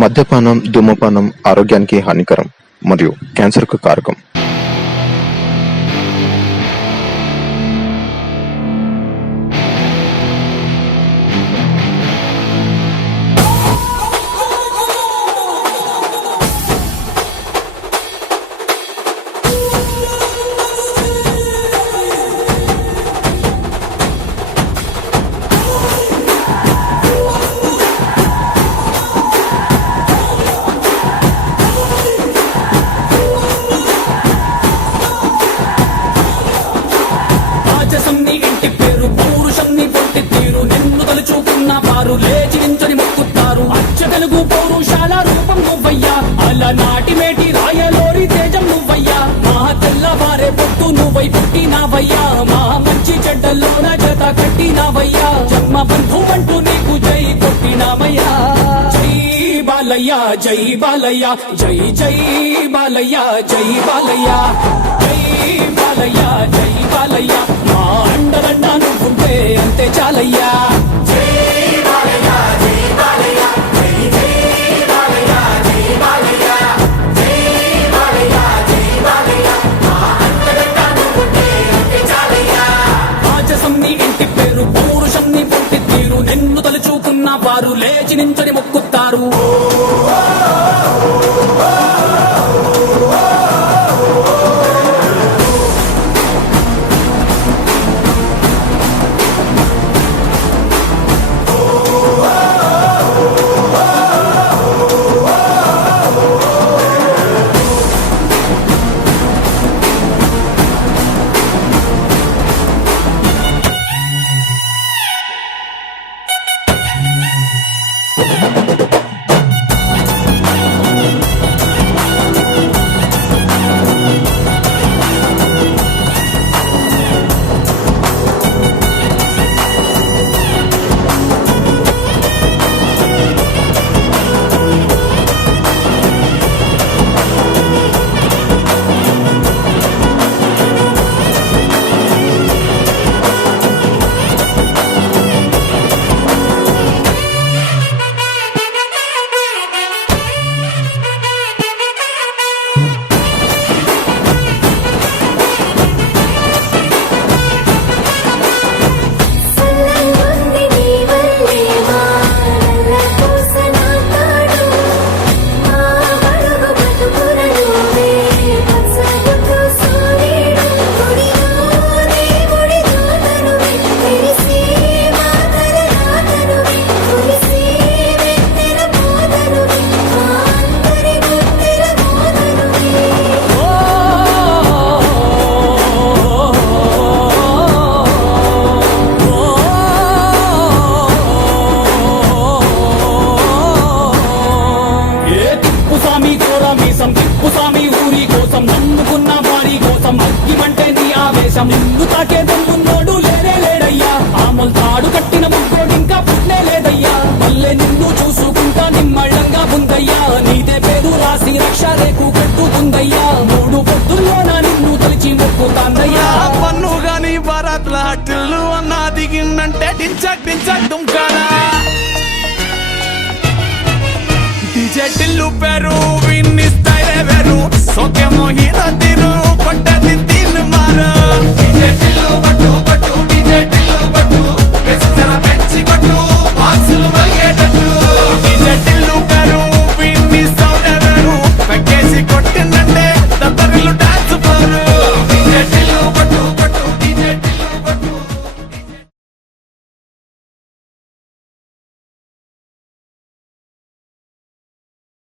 మద్యపానం, ధూమపానం ఆరోగ్యానికి హానికరం మరియు క్యాన్సర్కు కారకం. ఇంటి పేరు పౌరుషంని పొట్టి తీరు నిన్ను తలుచుకున్న వారు లేచి నించొని మొక్కుతారు. అచ్చ తెలుగు పౌరుషాల రూపం నువ్వయ్యా, అలనాటి మేటి రాయలోరి తేజం నువ్వయ్యా. మా తెల్లవారే పొత్తు నువ్వై పుట్టినావయ్యా, మా మంచి చెడ్డల్లోన జత కట్టినావయ్యా. జన్మ బంధు అంటూ నీకు జై కొట్టినామయ్యా. జై బాలయ్య జై బాలయ్య, జై జై బాలయ్య జై బాలయ్య, జై బాలయ్య జై బాలయ్య. మా అండదండ నువ్వుంటే అంతే చాలయ్యా. జై బాలయ్య జై బాలయ్య, జై జై బాలయ్య జై బాలయ్య, జై బాలయ్య జై బాలయ్య. మా అండదండ నువ్వుంటే అంతే చాలయ్యా. రాజసం నీ ఇంటి పేరు పౌరుషం నీ పొట్టి తీరు నిన్ను తలుచుకున్న వారు లేచి నించొని మొక్కుతారు. తిప్పుసామి ఊరి కోసం నమ్ముకున్న వారి కోసం అగ్గిమంటే నీ ఆవేశం. నిన్ను తాకే దమ్మున్నోడు లేనే లేడయ్యా, ఆమల్ తాడు కట్టిన ముగ్గోడు ఇంకా పుట్నే లేదయ్యా. మళ్ళీ నిన్ను చూసుకుంటా నిమ్మళ్ళంగా ఉందయ్యా, నీదే పేరు రాసి రక్ష రేకు కట్టుకుందయ్యా. మూడు పొద్దుల్లోనా నిన్ను తలిచి మొక్కుతాందయ్యా. పన్ను గాని భారత్ లాటిల్లు అన్నా దిగిందంటే డించక్ డించక్ దుంకానా. డీజే టిల్లు పేరు విన్నిస్తాయి వేరు సోకే